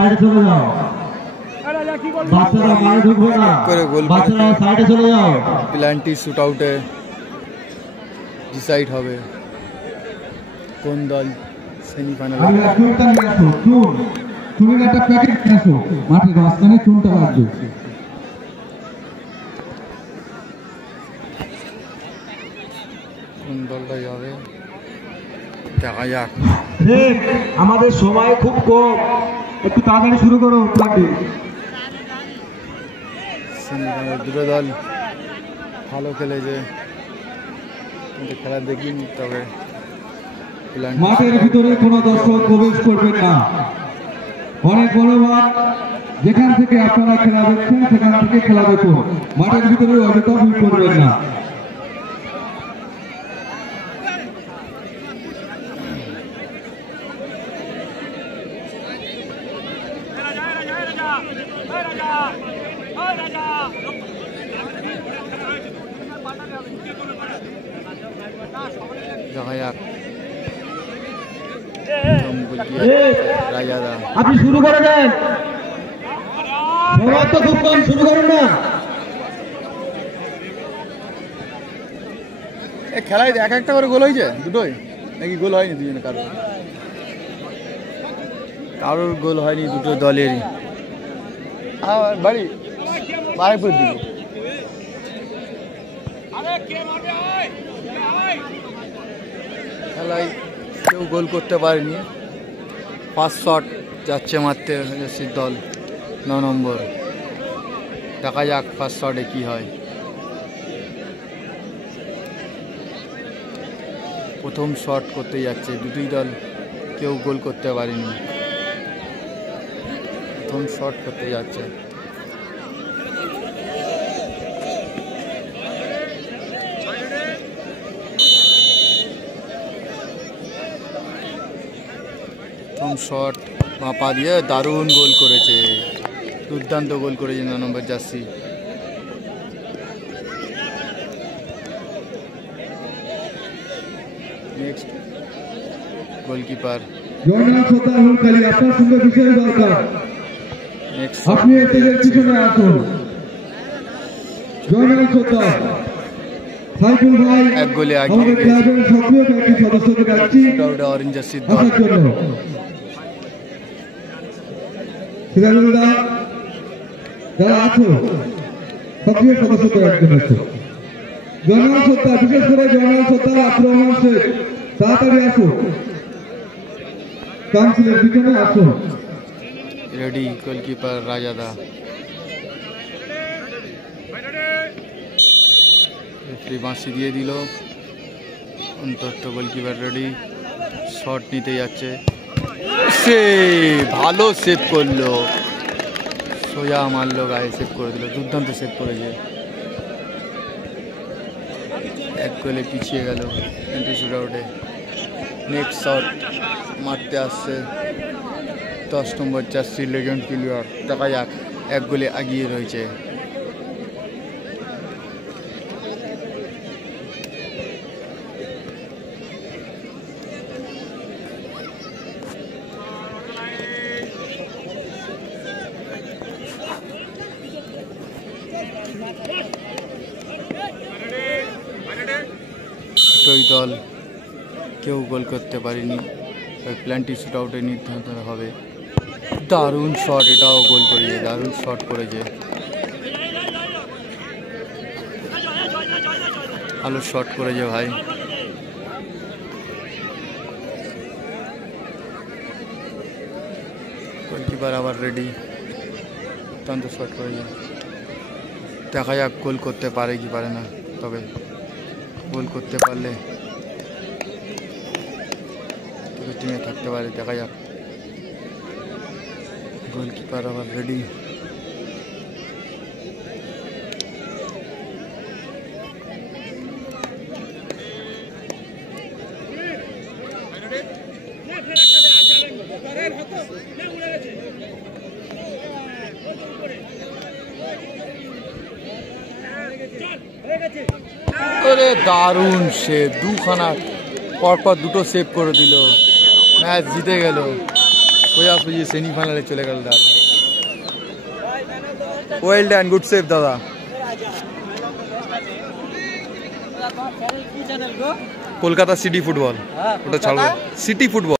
সাইডে চলে যাও, বাচ্চারা মারে ঢুকবে না, বাচ্চারা সাইডে চলে যাও। প্ল্যান্টি শুট আউটে ডিসাইড হবে কোন দল সেমিফাইনালে। চুনটা নিয়ে আসো, চুনের একটা প্যাকেট নিয়ে আসো, মাঠের মাঝখানে চুনটা রাখবে। কোন দলটা যাবে দেখা যাক। আমাদের সময় খুব কম, একটু তাড়াতাড়ি শুরু করো। দুটো দল ভালো খেলেছে, কিন্তু খেলা দেখিনি। তবে মাঠের ভিতরে কোনো দর্শক প্রবেশ করবেন না। অনেক বড় মাঠ, যেখান থেকে আপনারা খেলা দেখছেন সেখান থেকে খেলা দেখুন। মাঠের ভিতরে অযথা ভিড় করবেন না। দেখা যাক। রাজাদা আপনি শুরু করে দেন, সময় তো খুব কম, শুরু করুন না। খেলায় এক একটা করে গোল হয়েছে, দুটোই নাকি গোল হয়নি? দুজনে কারোর গোল হয়নি, দুটো দলেরই। বাড়ি বাড়িপুর দিকে খেলায় কেউ গোল করতে পারেনি। 5 শট যাচ্ছে মারতে এসির দল 9 নম্বর। দেখা যাক 5 শটে কি হয়। প্রথম শট করতে যাচ্ছে, দুটোই দল কেউ গোল করতে পারেনি। প্রথম শট করতে যাচ্ছে। প্রথম শট পা দিয়ে দারুণ গোল করেছে, দুর্দান্ত গোল করেছে 9 নম্বর জার্সি। নেক্সট গোলকিপার আপনার সঙ্গে বিশেষ দরকার, আপনি এর পিছনে আসুন। জয়নাল সর্দার সাইফুল ভাই এক গোলে আমাদের ক্লাবের সক্রিয় কয়েকটি সদস্যকে ডাকছি অরেঞ্জ জার্সির দল। আসার জন্য। সিরাজুল্লাহ যারা আছো সক্রিয় সদস্যদের একজন আছে। জয়নাল সর্দার, বিশেষ করে জয়নাল সর্দার, আব্দুর রহমান শেখ, তাড়াতাড়ি আসো, কাউন্সিলের পিছনে আসো। Ready goalkeeper রাজাদা। রেফারি বাঁশি দিয়ে দিল। অন্তত গোলকিপার রেডি, শট নিতে যাচ্ছে। সে ভালো সেভ করলো, সোজা মারলো, গায়ে সেভ করে দিল, দুর্দান্ত সেভ করেছে। এক গোলে পিছিয়ে গেল শুট আউটে। নেক্সট শট মারতে আসছে 10 নম্বর জার্সি লেজেন্ড প্লেয়ার। দেখা যাক, এক গোলে এগিয়ে রয়েছে। দুটোই দল কেউ গোল করতে পারেনি। প্ল্যান্টি শুট আউটে নির্ধারণ হবে। দারুণ শট, এটাও গোল করেছে, দারুণ শট করেছে, ভালো শট করেছে ভাই। গোলকিপার আবার রেডি, দুর্দান্ত শট করেছে। দেখা যাক গোল করতে পারে কি পারে না, তবে গোল করতে পারলে টিমে থাকতে পারে। দেখা যাক। গোলকিপার আবার রেডি। দারুণ সেভ, দুখানা পরপর দুটো সেভ করে দিল, ম্যাচ জিতে গেল। সোজাসুজি সেমিফাইনালে চলে গেল দাদা। ওয়েল ডান, গুড সেভ দাদা। কলকাতা সিটি ফুটবল, ওটা ছাড়ো, সিটি ফুটবল।